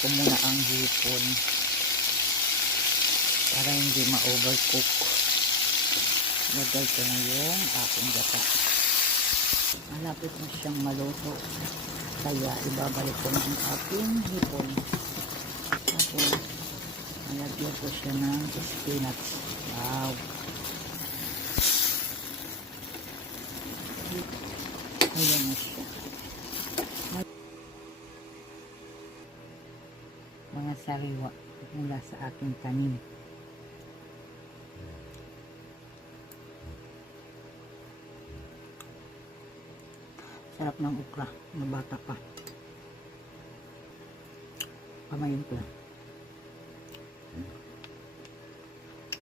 ko muna ang hipon para hindi ma-overcook. Lagay ko na yung aking gata. Malapit na siyang maluto. Kaya ibabalik ko na ang aking hipon. Tapos, malagyan ko siya ng spinach. Wow! Ayan na siya. Mga sariwa mula sa aking tanim. Sarap ng okra na bata pa. Pamayin ko lang.